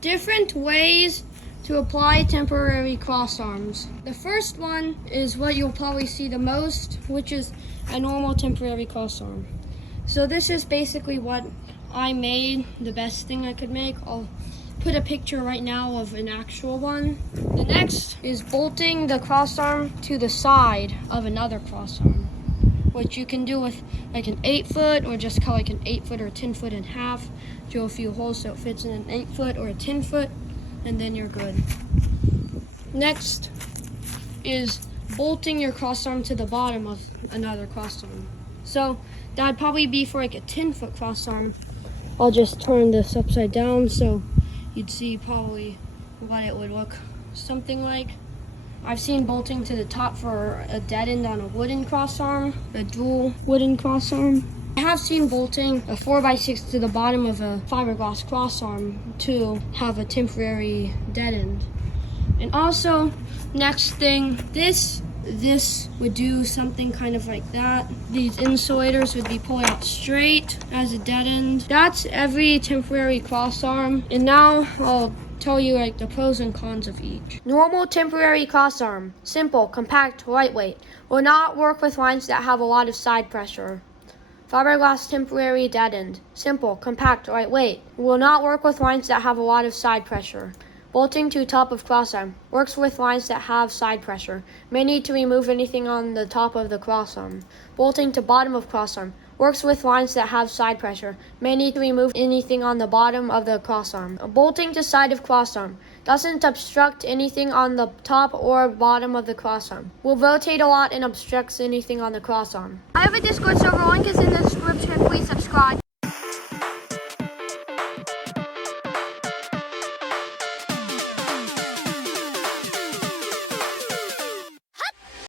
different ways to apply temporary crossarms. The first one is what you'll probably see the most, which is a normal temporary crossarm. So this is basically what I made, the best thing I could make. I'll put a picture right now of an actual one. The next is bolting the crossarm to the side of another crossarm, which you can do with like an 8-foot or just cut like an 8-foot or 10-foot in half, drill a few holes so it fits in an 8-foot or a 10-foot, and then you're good. Next is bolting your crossarm to the bottom of another crossarm. So that'd probably be for like a 10-foot crossarm. I'll just turn this upside down so you'd see probably what it would look something like. I've seen bolting to the top for a dead end on a wooden crossarm, a dual wooden crossarm. I have seen bolting a 4x6 to the bottom of a fiberglass crossarm to have a temporary dead end. And also, next thing, this would do something kind of like that. These insulators would be pulled out straight as a dead end. That's every temporary crossarm. And now I'll tell you like the pros and cons of each. Normal temporary crossarm, simple, compact, lightweight, will not work with lines that have a lot of side pressure. Fiberglass temporary dead end, simple, compact, lightweight, will not work with lines that have a lot of side pressure. Bolting to top of crossarm, works with lines that have side pressure, may need to remove anything on the top of the crossarm. Bolting to bottom of crossarm, works with lines that have side pressure, may need to remove anything on the bottom of the crossarm. Bolting to side of crossarm, doesn't obstruct anything on the top or bottom of the crossarm. Will rotate a lot and obstructs anything on the crossarm. I have a Discord server, link is in the description, please subscribe.